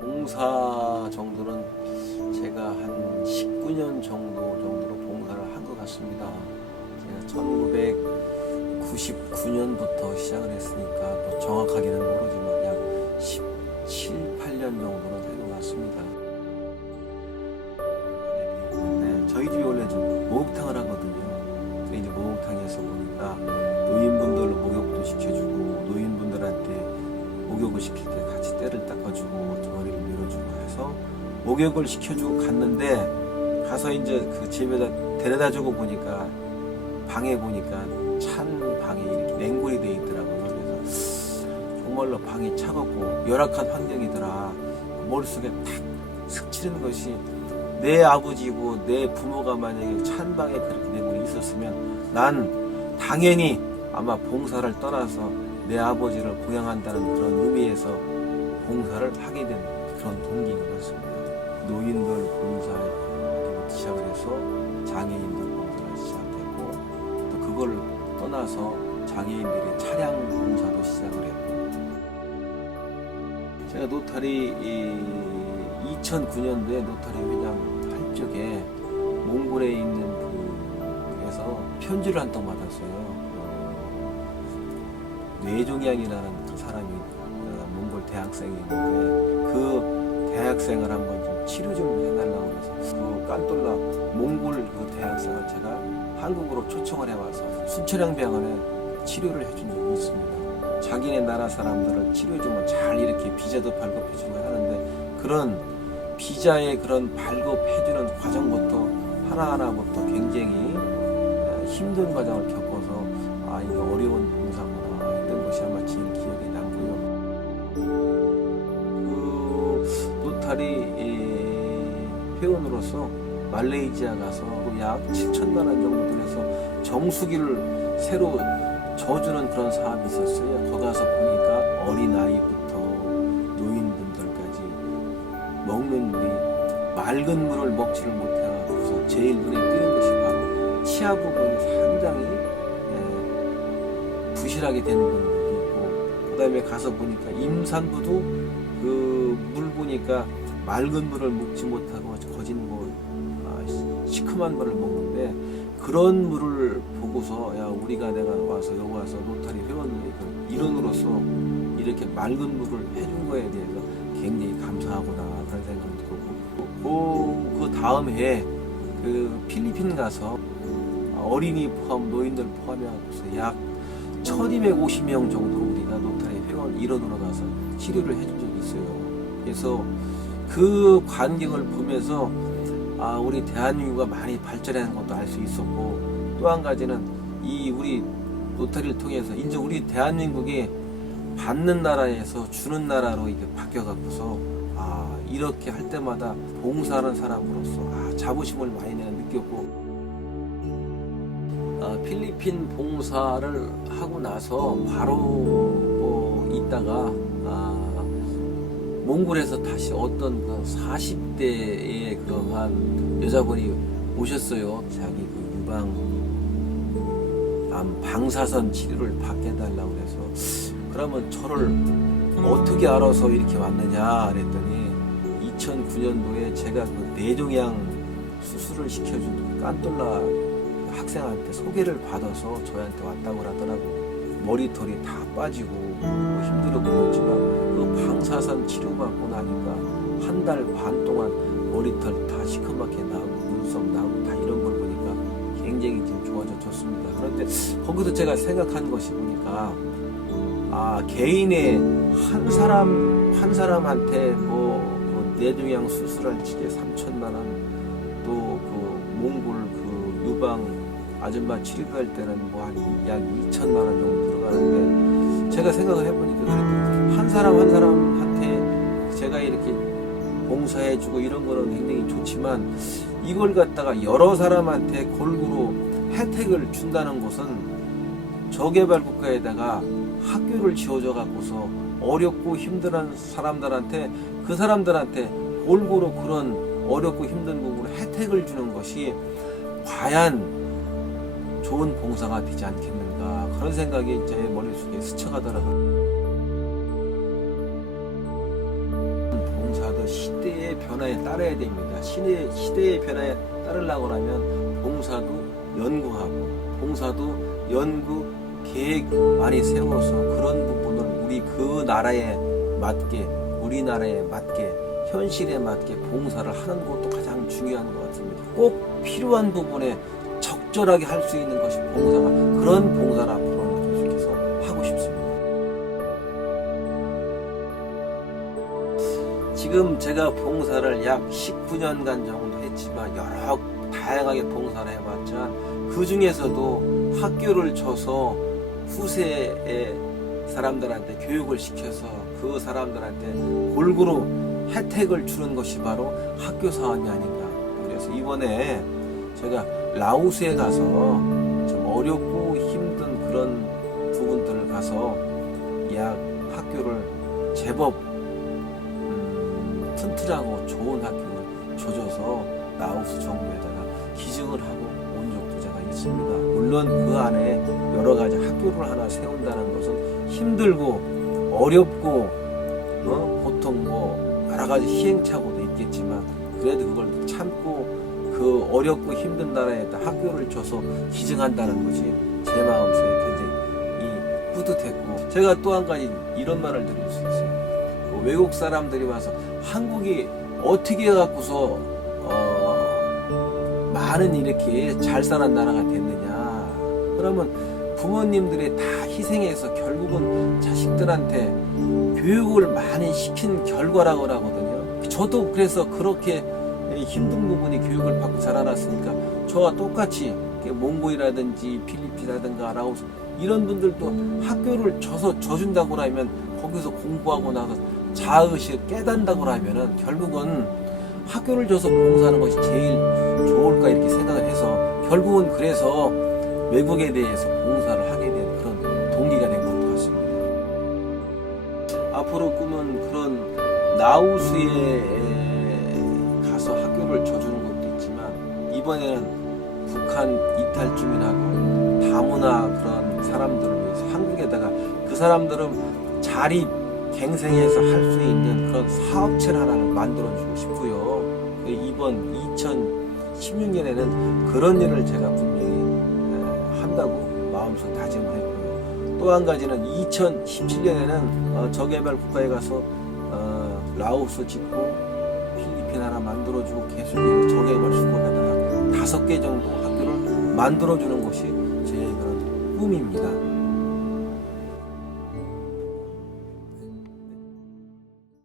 봉사 정도는 제가 한 19년 정도로 봉사를 한 것 같습니다. 제가 1999년부터 시작을 했으니까 또 정확하게는 모르지만 약 17, 8년 정도는 된 것 같습니다. 네, 저희 집이 원래 좀 목욕탕을 하거든요. 이제 목욕탕에서 보니까 노인분들 목욕도 시켜주고 노인분들한테 목욕을 시킬 때 같이 때를 닦아주고 머리를 밀어주고 해서 목욕을 시켜주고 갔는데 가서 이제 그 집에다 데려다주고 보니까 방에 보니까 찬 방에 이렇게 냉골이 돼 있더라고요. 그래서 정말로 방이 차갑고 열악한 환경이더라. 머릿속에 탁 스치는 것이 내 아버지고 내 부모가 만약에 찬 방에 그렇게 냉골이 있었으면 난 당연히 아마 봉사를 떠나서 내 아버지를 보양한다는 그런 의미에서 봉사를 하게 된 그런 동기인 것 같습니다. 노인들 봉사부터 시작을 해서 장애인들 봉사를 시작했고 또 그걸 떠나서 장애인들의 차량 봉사도 시작을 했고 제가 노타리 2009년도에 노타리 회장 할 적에 몽골에 있는 그에서 편지를 한 통 받았어요. 뇌종양이라는 그 사람이 몽골 대학생이 있는데 그 대학생을 한번 좀 치료 좀 해달라고 해서 그 깐돌라 몽골 그 대학생을 제가 한국으로 초청을 해와서 순천향병원에 치료를 해준 적이 있습니다. 자기네 나라 사람들을 치료해주면 잘 이렇게 비자도 발급해주고 하는데 그런 비자의 그런 발급해주는 과정부터 하나하나부터 굉장히 힘든 과정을 겪어서 이거 어려운 봉사구나 했던 것이 아마 제일 기억에 남고요. 그 노타리 회원으로서 말레이시아 가서 약 7천만 원 정도 들여서 정수기를 새로 져주는 그런 사업이 있었어요. 거기 가서 보니까 어린아이부터 노인분들까지 먹는 물이 맑은 물을 먹지를 못해서 제일 눈에 띄는 것이 바로 치아 부분이 상당히 부실하게 되는 분들도 있고 그 다음에 가서 보니까 임산부도 그 물 보니까 맑은 물을 먹지 못하고 거진 시큼한 물을 먹는데 그런 물을 보고서 야 우리가 내가 와서 여기 와서 노타리 회원 일원으로서 이렇게 맑은 물을 해준 거에 대해서 굉장히 감사하구나 그런 생각을 들고 그 다음 해에 그 필리핀 가서 어린이 포함 노인들 포함해서 약 1250명 정도 우리가 노타리 회원 일원으로 가서 치료를 해준 적이 있어요. 그래서 그 광경을 보면서 우리 대한민국가 많이 발전하는 것도 알 수 있었고 또 한 가지는 이 우리 노타리를 통해서 이제 우리 대한민국이 받는 나라에서 주는 나라로 이게 바뀌어갖고서 이렇게 할 때마다 봉사하는 사람으로서 자부심을 많이 내가 느꼈고 필리핀 봉사를 하고 나서 바로 있다가 몽골에서 다시 어떤 그 40대의 그러한 여자분이 오셨어요. 자기 그 유방 방사선 치료를 받게 해달라고 해서 그러면 저를 어떻게 알아서 이렇게 왔느냐 그랬더니 2009년도에 제가 그 뇌종양 수술을 시켜준 깐돌라 학생한테 소개를 받아서 저한테 왔다고 하더라고요. 머리털이 다 빠지고 힘들어 보였지만 그 방사선 치료받고 나니까 한 달 반 동안 머리털 다 시커멓게 나오고 눈썹 나오고 다 이런 걸 보니까 굉장히 좀 좋아졌습니다. 그런데 거기서 제가 생각한 것이 보니까 개인의 한 사람한테 그 뇌종양 수술할 적에 3천만 원 또 그 몽골 그 유방 아줌마 치료할 때는 약 2천만 원 정도 들어가는데 제가 생각을 해보니까 그래도 한 사람한테 제가 이렇게 봉사해주고 이런 거는 굉장히 좋지만 이걸 갖다가 여러 사람한테 골고루 혜택을 준다는 것은 저개발 국가에다가 학교를 지어줘 갖고서 어렵고 힘든 사람들한테 그 사람들한테 골고루 그런 어렵고 힘든 부분을 혜택을 주는 것이 과연 좋은 봉사가 되지 않겠는가 그런 생각이 제 머릿속에 스쳐가더라고요. 변화에 따라야 됩니다. 시대의 변화에 따르려고 하면 봉사도 연구하고 봉사도 연구 계획 많이 세워서 그런 부분을 우리 그 나라에 맞게 우리나라에 맞게 현실에 맞게 봉사를 하는 것도 가장 중요한 것 같습니다. 꼭 필요한 부분에 적절하게 할 수 있는 것이 봉사가 그런 봉사를 앞으로는 계속해서 하고 싶습니다. 지금 제가 봉사를 약 19년간 정도 했지만 여러 다양하게 봉사를 해봤지만 그 중에서도 학교를 쳐서 후세의 사람들한테 교육을 시켜서 그 사람들한테 골고루 혜택을 주는 것이 바로 학교 사업이 아닌가. 그래서 이번에 제가 라오스에 가서 좀 어렵고 힘든 그런 부분들을 가서 약 학교를 제법 튼튼하고 좋은 학교를 줘줘서 라오스 정부에다가 기증을 하고 온 적도 제가 있습니다. 물론 그 안에 여러 가지 학교를 하나 세운다는 것은 힘들고 어렵고 보통 뭐 여러 가지 시행착오도 있겠지만 그래도 그걸 참고 그 어렵고 힘든 나라에다 학교를 줘서 기증한다는 것이 제 마음속에 굉장히 뿌듯했고 제가 또 한 가지 이런 말을 드릴 수 있어요. 외국 사람들이 와서 한국이 어떻게 해갖고서 많은 이렇게 잘 사는 나라가 됐느냐. 그러면 부모님들이 다 희생해서 결국은 자식들한테 교육을 많이 시킨 결과라고 하거든요. 저도 그래서 그렇게 힘든 부분이 교육을 받고 자라났으니까 저와 똑같이 몽골이라든지 필리핀이라든가 라오스 이런 분들도 학교를 줘준다고 하면 거기서 공부하고 나서 자의식 깨닫는다고 하면은 결국은 학교를 줘서 봉사하는 것이 제일 좋을까 이렇게 생각을 해서 결국은 그래서 외국에 대해서 봉사를 하게 된 그런 동기가 된 것 같습니다. 앞으로 꿈은 그런 라오스에 가서 학교를 줘주는 것도 있지만 이번에는 북한 이탈 주민하고 다문화 그런 사람들을 위해서 한국에다가 그 사람들은 자립 갱생해서 할 수 있는 그런 사업체를 하나를 만들어주고 싶고요. 이번 2016년에는 그런 일을 제가 분명히 한다고 마음속 다짐을 했고요. 또 한 가지는 2017년에는 저개발 국가에 가서 라오스 짓고 필리핀 하나 만들어주고 계속해서 저개발 수국에다가 5개 정도 학교를 만들어주는 것이 제 그런 꿈입니다.